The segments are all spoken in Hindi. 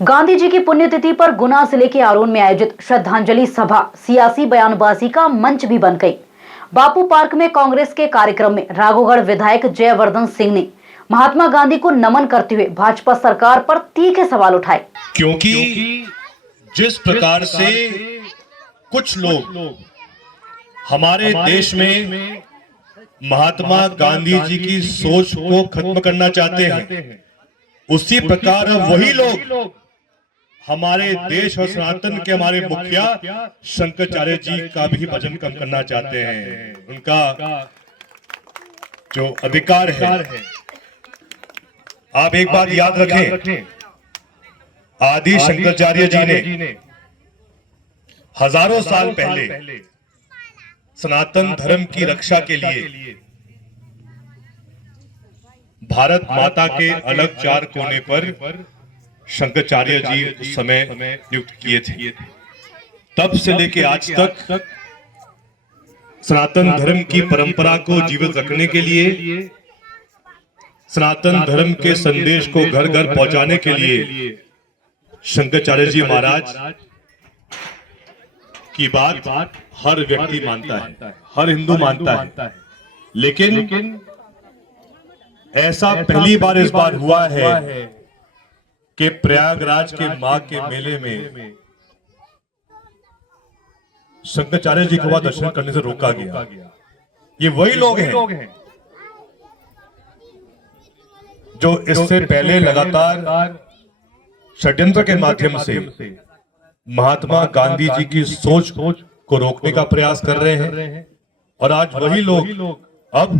गांधी जी की पुण्यतिथि पर गुना जिले के आरोन में आयोजित श्रद्धांजलि सभा सियासी बयानबाजी का मंच भी बन गई। बापू पार्क में कांग्रेस के कार्यक्रम में राघोगढ़ विधायक जयवर्धन सिंह ने महात्मा गांधी को नमन करते हुए भाजपा सरकार पर तीखे सवाल उठाए। क्योंकि जिस प्रकार से कुछ लोग हमारे देश में महात्मा गांधी जी की सोच को खत्म करना चाहते हैं, उसी प्रकार वही लोग हमारे देश और सनातन के हमारे मुखिया शंकराचार्य जी का भी वजन कम करना चाहते हैं। उनका जो अधिकार है, आप एक बात याद रखें, आदि शंकराचार्य जी ने हजारों साल पहले सनातन धर्म की रक्षा के लिए भारत माता के अलग चार कोने पर शंकराचार्य जी उस समय नियुक्त किए थे। तब से लेके आज तक सनातन धर्म की परंपरा को जीवित रखने के लिए, सनातन धर्म के संदेश को घर घर पहुंचाने के लिए शंकराचार्य जी महाराज की बात हर व्यक्ति मानता है, हर हिंदू मानता है। लेकिन ऐसा पहली बार इस बार हुआ है कि प्रयागराज के मां के मेले में शंकराचार्य जी को वहां दर्शन करने से रोका गया। ये वही लोग हैं जो इससे पहले लगातार षड्यंत्र के माध्यम से महात्मा गांधी जी की सोच को रोकने का प्रयास कर रहे हैं। और आज वही लोग अब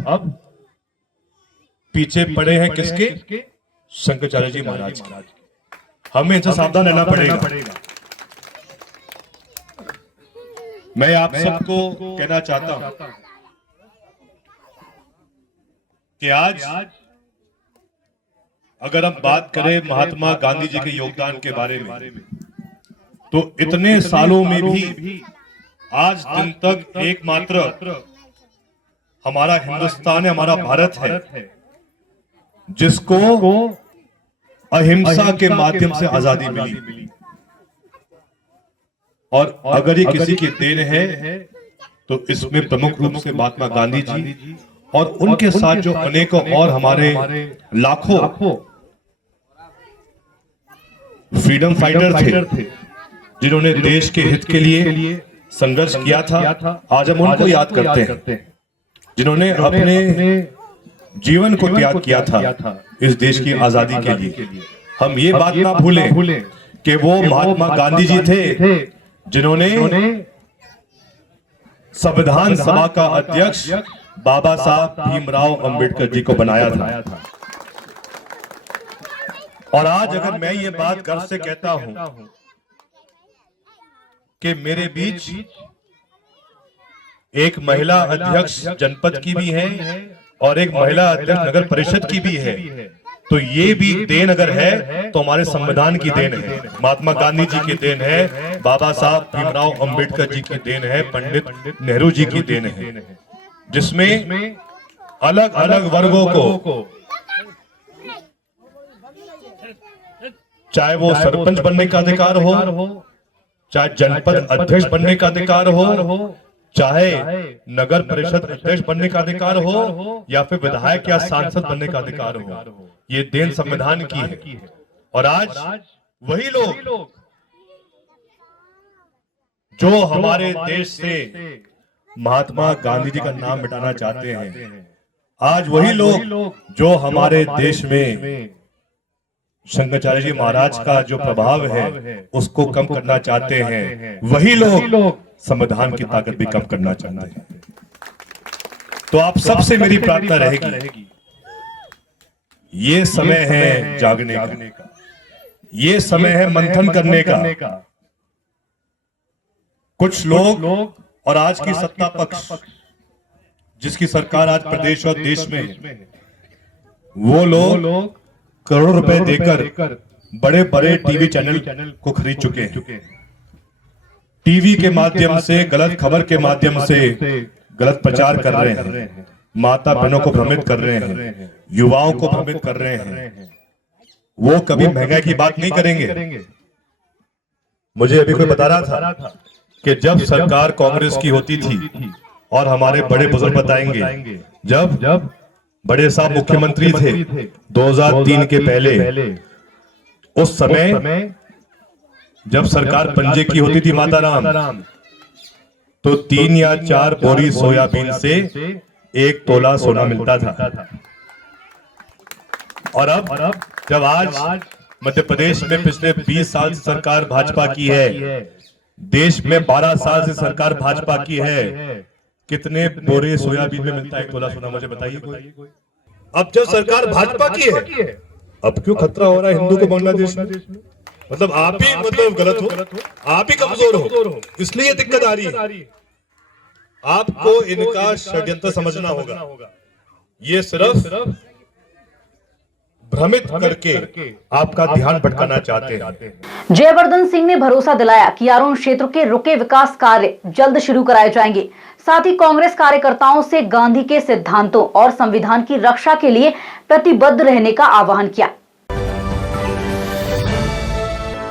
पीछे पड़े हैं किसके? शंकराचार्य जी महाराज। हमें इनसे सावधान रहना पड़ेगा। मैं आप सबको कहना चाहता हूं कि आज अगर हम बात करें महात्मा गांधी जी के योगदान के बारे में, तो इतने सालों में भी आज दिन तक एकमात्र हमारा हिंदुस्तान है, हमारा भारत है, जिसको अहिंसा के माध्यम से आजादी मिली। और अगर ये किसी की देन है तो इसमें प्रमुख रूप से महात्मा गांधी जी और उनके साथ जो अनेकों और हमारे लाखों फ्रीडम फाइटर थे, जिन्होंने देश के हित के लिए संघर्ष किया था। आज हम उनको याद करते हैं, जिन्होंने अपने जीवन को त्याग किया था इस देश की आजादी के लिए। हम ये बात ना भूलें कि वो महात्मा गांधी जी थे जिन्होंने संविधान सभा का अध्यक्ष बाबा साहब भीमराव अंबेडकर जी को बनाया था। और आज अगर मैं ये बात गर्व से कहता हूं कि मेरे बीच एक महिला अध्यक्ष जनपद की भी है और एक महिला अध्यक्ष नगर परिषद की भी है, तो ये भी देन अगर है तो हमारे संविधान की देन है, महात्मा गांधी जी की देन है, बाबा साहब भीमराव अंबेडकर जी की देन है, पंडित नेहरू जी की देन है, जिसमें अलग अलग वर्गों को, चाहे वो सरपंच बनने का अधिकार हो, चाहे जनपद अध्यक्ष बनने का अधिकार हो, चाहे नगर परिषद अध्यक्ष बनने का अधिकार हो, या फिर विधायक या सांसद बनने का अधिकार हो, ये देन संविधान की है। और आज वही लोग जो हमारे देश से महात्मा गांधी जी का नाम मिटाना चाहते हैं, आज वही लोग जो हमारे देश में शंकराचार्य जी महाराज का जो प्रभाव है उसको कम करना चाहते हैं, वही लोग संविधान की ताकत भी कम करना चाहते हैं। तो आप सबसे मेरी प्रार्थना रहेगी, ये समय है जागने का, ये समय है मंथन करने का। कुछ लोग और आज की सत्ता पक्ष जिसकी सरकार आज प्रदेश और देश में है, वो लोग करोड़ों रुपए देकर बड़े बड़े टीवी चैनल को खरीद चुके हैं। टीवी के माध्यम से, गलत खबर के माध्यम से गलत प्रचार कर रहे हैं, माता बहनों को भ्रमित कर रहे हैं, युवाओं को भ्रमित कर रहे हैं। वो कभी महंगाई की बात नहीं करेंगे। मुझे अभी कोई बता रहा था कि जब सरकार कांग्रेस की होती थी, और हमारे बड़े बुजुर्ग बताएंगे, जब बड़े साहब मुख्यमंत्री थे 2003 के पहले, उस समय जब सरकार पंजे की होती थी माताराम, तो 3 या 4 बोरी सोयाबीन से 1 तोला सोना मिलता था। और अब जब आज मध्य प्रदेश में पिछले 20 साल से सरकार भाजपा की है, देश में 12 साल से सरकार भाजपा की है, कितने बोरे सोयाबीन में मिलता है 1 तोला सोना, मुझे बताइए कोई। अब जब सरकार भाजपा की है, अब क्यों खतरा हो रहा है हिंदू को बांग्लादेश में? मतलब आप ही गलत हो, आप ही कमजोर हो, इसलिए दिक्कत आ रही है। आपको इनका षड्यंत्र समझना होगा। ये सिर्फ भ्रमित करके आपका ध्यान भटकाना चाहते हैं। जयवर्धन सिंह ने भरोसा दिलाया कि आरोन क्षेत्र के रुके विकास कार्य जल्द शुरू कराए जाएंगे। साथ ही कांग्रेस कार्यकर्ताओं से गांधी के सिद्धांतों और संविधान की रक्षा के लिए प्रतिबद्ध रहने का आह्वान किया।